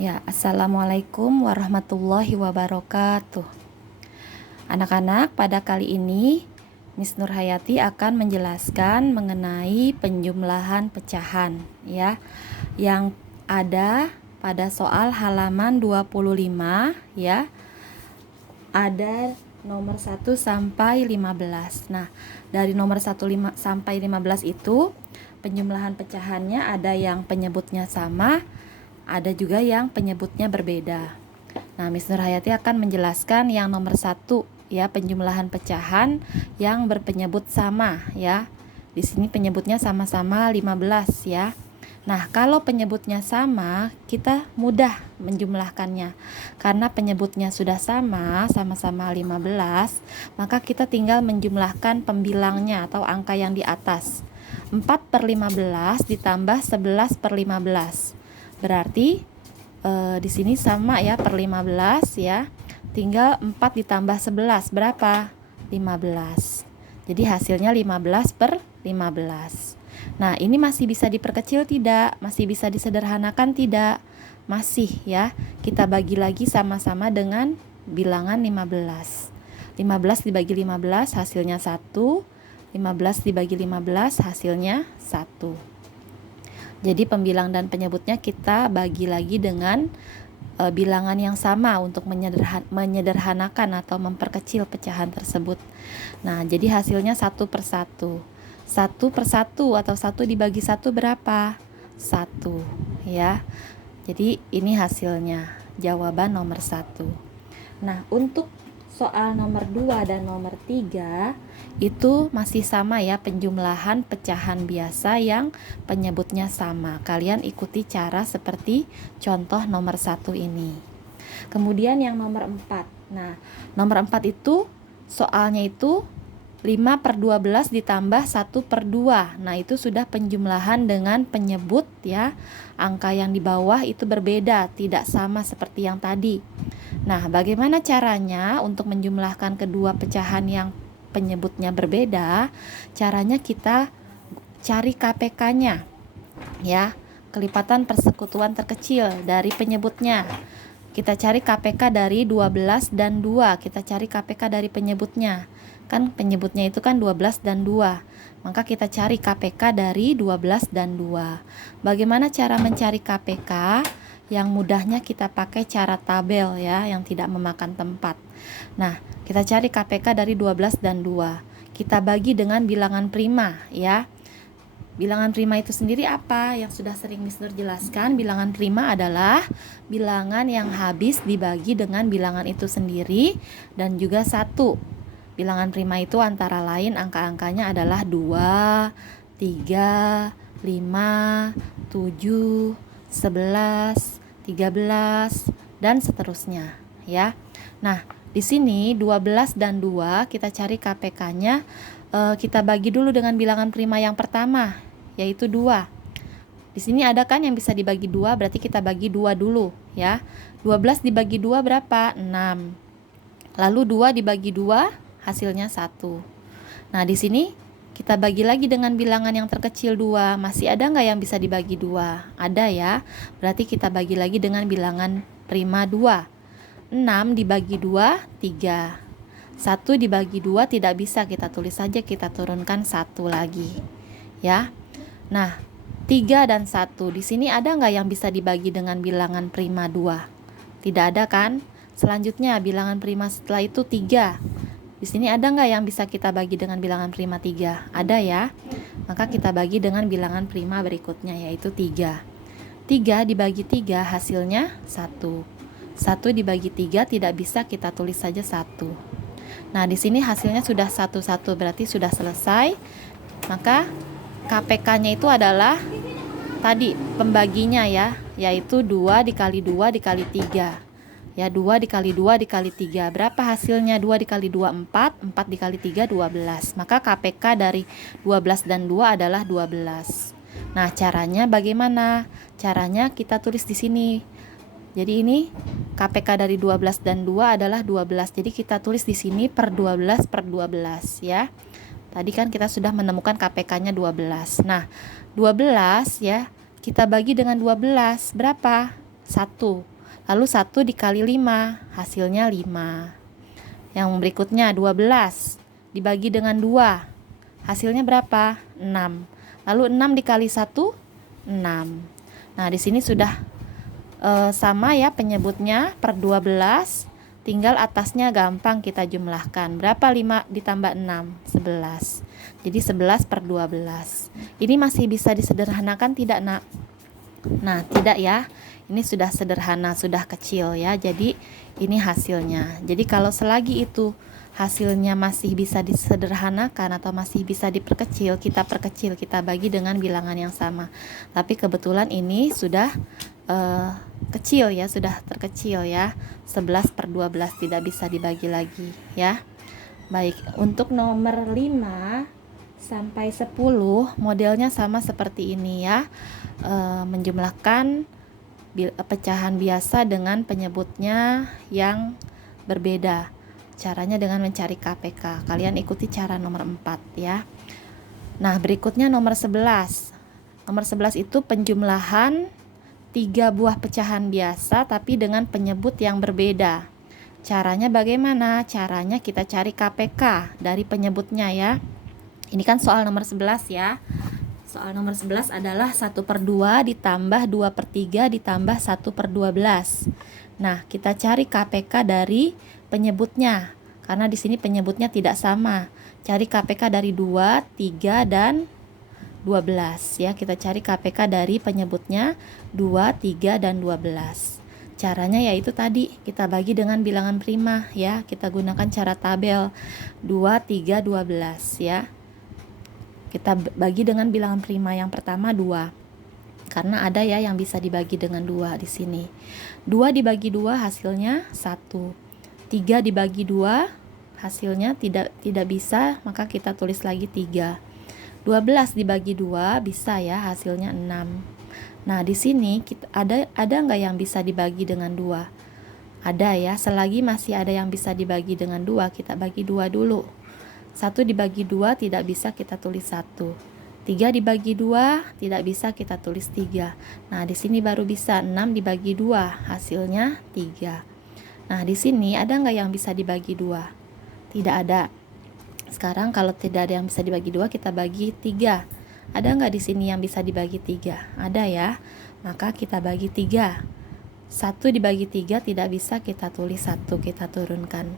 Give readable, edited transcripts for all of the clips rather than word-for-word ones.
Ya, assalamualaikum warahmatullahi wabarakatuh. Anak-anak, pada kali ini Miss Nurhayati akan menjelaskan mengenai penjumlahan pecahan ya, yang ada pada soal halaman 25 ya. Ada nomor 1 sampai 15. Nah, dari nomor 1 sampai 15 itu penjumlahan pecahannya ada yang penyebutnya sama, ada juga yang penyebutnya berbeda. Nah, Miss Nurhayati akan menjelaskan yang nomor 1 ya, penjumlahan pecahan yang berpenyebut sama ya. Di sini penyebutnya sama-sama 15 ya. Nah, kalau penyebutnya sama, kita mudah menjumlahkannya. Karena penyebutnya sudah sama, sama-sama 15, maka kita tinggal menjumlahkan pembilangnya atau angka yang di atas. 4/15 ditambah 11/15. Berarti di sini sama ya, per 15 ya. Tinggal 4 ditambah 11 berapa? 15. Jadi hasilnya 15/15. Nah, ini masih bisa diperkecil tidak? Masih bisa disederhanakan tidak? Masih ya. Kita bagi lagi sama-sama dengan bilangan 15. 15 dibagi 15 hasilnya 1. 15 dibagi 15 hasilnya 1. Jadi pembilang dan penyebutnya kita bagi lagi dengan bilangan yang sama untuk menyederhanakan atau memperkecil pecahan tersebut. Nah, jadi hasilnya 1/1. 1/1 atau 1 dibagi 1 berapa? 1 ya. Jadi ini hasilnya, jawaban nomor 1. Nah, untuk soal nomor 2 dan nomor 3 itu masih sama ya, penjumlahan pecahan biasa yang penyebutnya sama. Kalian ikuti cara seperti contoh nomor 1 ini. Kemudian yang nomor 4. Nah, nomor 4 itu soalnya itu 5/12 ditambah 1/2. Nah, itu sudah penjumlahan dengan penyebut ya. Angka yang di bawah itu berbeda, tidak sama seperti yang tadi. Nah, bagaimana caranya untuk menjumlahkan kedua pecahan yang penyebutnya berbeda? Caranya kita cari KPK-nya ya, kelipatan persekutuan terkecil dari penyebutnya. Kita cari KPK dari 12 dan 2. Kita cari KPK dari penyebutnya. Kan penyebutnya itu kan 12 dan 2. Maka kita cari KPK dari 12 dan 2. Bagaimana cara mencari KPK? Yang mudahnya kita pakai cara tabel ya, yang tidak memakan tempat. Nah, kita cari KPK dari 12 dan 2. Kita bagi dengan bilangan prima ya. Bilangan prima itu sendiri apa? Yang sudah sering Miss Nur jelaskan, bilangan prima adalah bilangan yang habis dibagi dengan bilangan itu sendiri dan juga 1. Bilangan prima itu antara lain angka-angkanya adalah 2, 3, 5, 7, 11, 13 dan seterusnya ya. Nah, di sini 12 dan 2 kita cari KPK-nya, kita bagi dulu dengan bilangan prima yang pertama, yaitu 2. Di sini ada kan yang bisa dibagi 2, berarti kita bagi 2 dulu ya. 12 dibagi 2 berapa? 6. Lalu 2 dibagi 2 hasilnya 1. Nah, di sini kita bagi lagi dengan bilangan yang terkecil 2. Masih ada nggak yang bisa dibagi 2? Ada ya. Berarti kita bagi lagi dengan bilangan prima 2. 6 dibagi 2, 3. 1 dibagi 2 tidak bisa, kita tulis saja, kita turunkan 1 lagi ya. Nah, 3 dan 1. Di sini ada nggak yang bisa dibagi dengan bilangan prima 2? Tidak ada kan? Selanjutnya bilangan prima setelah itu 3. Di sini ada nggak yang bisa kita bagi dengan bilangan prima 3? Ada ya. Maka kita bagi dengan bilangan prima berikutnya, yaitu 3. 3 dibagi 3 hasilnya 1. 1 dibagi 3 tidak bisa, kita tulis saja 1. Nah, di sini hasilnya sudah 1/1, berarti sudah selesai. Maka KPK-nya itu adalah tadi pembaginya ya, yaitu 2 dikali 2 dikali 3. Ya, 2 dikali 2 dikali 3. Berapa hasilnya? 2 dikali 2, 4. 4 dikali 3, 12. Maka KPK dari 12 dan 2 adalah 12. Nah, caranya bagaimana? Caranya kita tulis di sini. Jadi ini KPK dari 12 dan 2 adalah 12. Jadi kita tulis di sini per 12/12 ya. Tadi kan kita sudah menemukan KPK-nya 12. Nah, 12 ya, kita bagi dengan 12. Berapa? 1. Lalu 1 dikali 5, hasilnya 5. Yang berikutnya 12 dibagi dengan 2, hasilnya berapa? 6. Lalu 6 dikali 1, 6. Nah, di sini sudah sama ya penyebutnya per 12. Tinggal atasnya gampang kita jumlahkan. Berapa 5 ditambah 6? 11. Jadi 11 per 12. Ini masih bisa disederhanakan tidak, Nak? Nah, tidak ya. Ini sudah sederhana, sudah kecil ya. Jadi ini hasilnya. Jadi kalau selagi itu hasilnya masih bisa disederhanakan atau masih bisa diperkecil, kita perkecil, kita bagi dengan bilangan yang sama. Tapi kebetulan ini sudah kecil ya, sudah terkecil ya. 11 per 12 tidak bisa dibagi lagi ya. Baik, untuk nomor 5 sampai 10 modelnya sama seperti ini ya. Menjumlahkan pecahan biasa dengan penyebutnya yang berbeda. Caranya dengan mencari KPK. Kalian ikuti cara nomor 4 ya. Nah, berikutnya nomor 11. Nomor 11 itu penjumlahan 3 buah pecahan biasa tapi dengan penyebut yang berbeda. Caranya bagaimana? Caranya kita cari KPK dari penyebutnya ya. Ini kan soal nomor 11 ya. Soal nomor 11 adalah 1 per 2 ditambah 2 per 3 ditambah 1 per 12. Nah, kita cari KPK dari penyebutnya. Karena di sini penyebutnya tidak sama. Cari KPK dari 2, 3, dan 12 ya. Kita cari KPK dari penyebutnya 2, 3, dan 12. Caranya yaitu tadi kita bagi dengan bilangan prima ya. Kita gunakan cara tabel 2, 3, 12 ya. Kita bagi dengan bilangan prima. Yang pertama 2. Karena ada ya yang bisa dibagi dengan 2 di sini. 2 dibagi 2 hasilnya 1. 3 dibagi 2 hasilnya tidak bisa, maka kita tulis lagi 3. 12 dibagi 2 bisa ya, hasilnya 6. Nah, di sini ada nggak yang bisa dibagi dengan 2? Ada ya, selagi masih ada yang bisa dibagi dengan 2, kita bagi 2 dulu. 1 dibagi 2 tidak bisa, kita tulis 1. 3 dibagi 2 tidak bisa, kita tulis 3. Nah, di sini baru bisa 6 dibagi 2, hasilnya 3. Nah, di sini ada nggak yang bisa dibagi 2? Tidak ada. Sekarang kalau tidak ada yang bisa dibagi 2, kita bagi 3. Ada nggak di sini yang bisa dibagi 3? Ada ya. Maka kita bagi 3. 1 dibagi 3 tidak bisa, kita tulis 1, kita turunkan.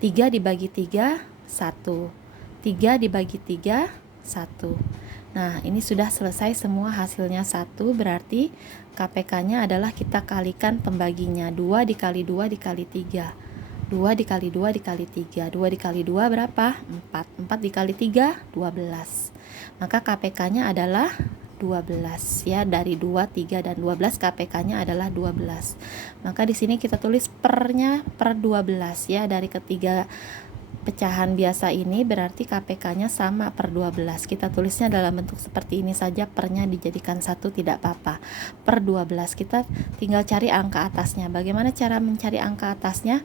3 dibagi 3, 1. 3 dibagi 3, 1. Nah, ini sudah selesai semua, hasilnya 1. Berarti KPK-nya adalah kita kalikan pembaginya. 2 dikali 2 dikali 3. 2 dikali 2 dikali 3. 2 dikali 2 berapa? 4. 4 dikali 3, 12. Maka KPK-nya adalah 12 ya. Dari 2, 3, dan 12 KPK-nya adalah 12. Maka di sini kita tulis pernya per 12 ya. Dari ketiga pecahan biasa ini berarti KPK-nya sama per 12. Kita tulisnya dalam bentuk seperti ini saja, pernya dijadikan 1 tidak apa-apa. Per 12 kita tinggal cari angka atasnya. Bagaimana cara mencari angka atasnya?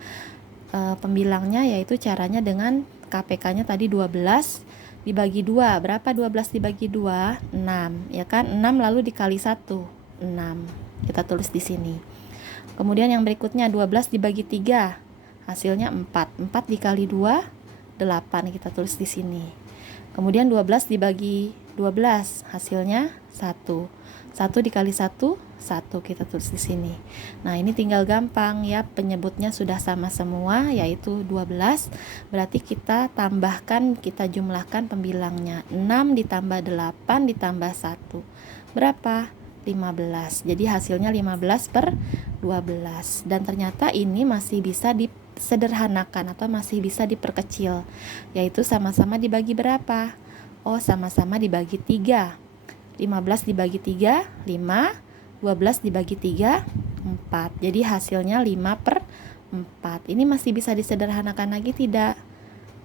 Pembilangnya yaitu caranya dengan KPK-nya tadi 12 dibagi 2. Berapa 12 dibagi 2? 6 ya kan? 6 lalu dikali 1, 6. Kita tulis di sini. Kemudian yang berikutnya 12 dibagi 3, hasilnya 4. 4 dikali 2, 8. Kita tulis di sini. Kemudian 12 dibagi 12, hasilnya 1. 1 dikali 1, 1. Kita tulis di sini. Nah, ini tinggal gampang ya, penyebutnya sudah sama semua yaitu 12. Berarti kita tambahkan, kita jumlahkan pembilangnya. 6 ditambah 8 ditambah 1. Berapa? 15. Jadi hasilnya 15 per 12. Dan ternyata ini masih bisa disederhanakan atau masih bisa diperkecil. Yaitu sama-sama dibagi berapa? Oh, sama-sama dibagi 3. 15 dibagi 3, 5. 12 dibagi 3, 4. Jadi hasilnya 5 per 4. Ini masih bisa disederhanakan lagi tidak?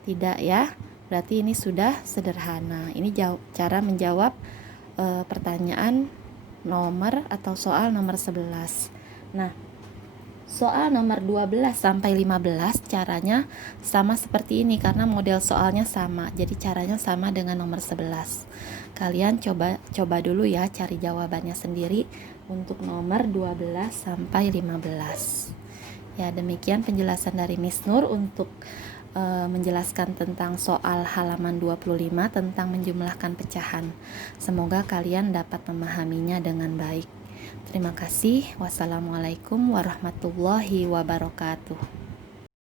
Tidak ya. Berarti ini sudah sederhana. Ini cara menjawab pertanyaan nomor atau soal nomor 11. Nah, soal nomor 12 sampai 15 caranya sama seperti ini karena model soalnya sama. Jadi caranya sama dengan nomor 11. Kalian coba dulu ya cari jawabannya sendiri untuk nomor 12 sampai 15. Ya, demikian penjelasan dari Miss Nur untuk menjelaskan tentang soal halaman 25 tentang menjumlahkan pecahan. Semoga kalian dapat memahaminya dengan baik. Terima kasih. Wassalamualaikum warahmatullahi wabarakatuh.